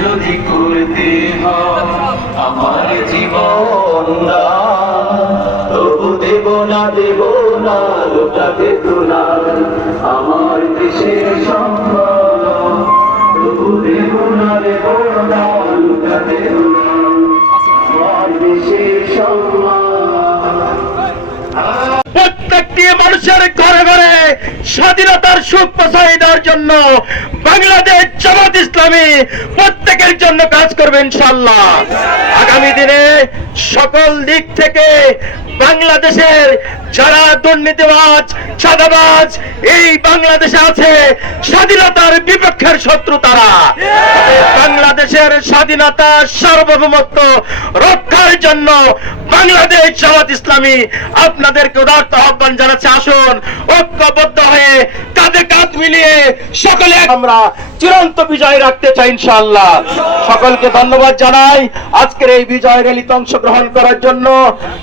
যদি করতে আমার জীবন তবু দেব না লোটাকে তোলা আমার দেশের সম্মান তবু দেব না লোটাকে তোলা আমার দেশের সম্মান। প্রত্যেকটি মানুষের ঘরে ঘরে স্বাধীনতার সুখ পৌঁছায় দেওয়ার জন্য বাংলাদেশ জামাত ইসলামী প্রত্যেকের জন্য কাজ করবে ইনশাআল্লাহ। আগামী দিনে সকল দিক থেকে বাংলাদেশের যারা দুর্নীতিবাজ চাঁদাবাজ এই বাংলাদেশে আছে স্বাধীনতার বিপক্ষের শত্রু তারা। বাংলাদেশের স্বাধীনতা সার্বভৌমত্ব রক্ষার জন্য বাংলাদেশ জামাত ইসলামী আপনাদেরকে উদারত আহ্বান জানাচ্ছে, আসুন ঐক্যবদ্ধ হয়ে কাঁধে কাঁধ মিলিয়ে সকলে আমরা চিরন্ত বিজয় রাখতে চাই ইনশাআল্লাহ। সকলকে ধন্যবাদ জানাই আজকের এই বিজয় র্যালিতে অংশগ্রহণ করার জন্য।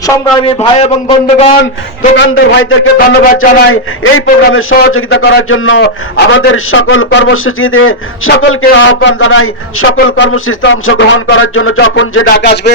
সংগ্রামী ভাই এবং বন্ধুগণ, দোকানদার ভাইদেরকে ধন্যবাদ জানাই এই প্রোগ্রামে সহযোগিতা করার জন্য। আমাদের সকল কর্মসূচিতে সকলকে আহ্বান জানাই সকল কর্মসূচিতে অংশগ্রহণ করার জন্য। যখন যে ডাক আসবে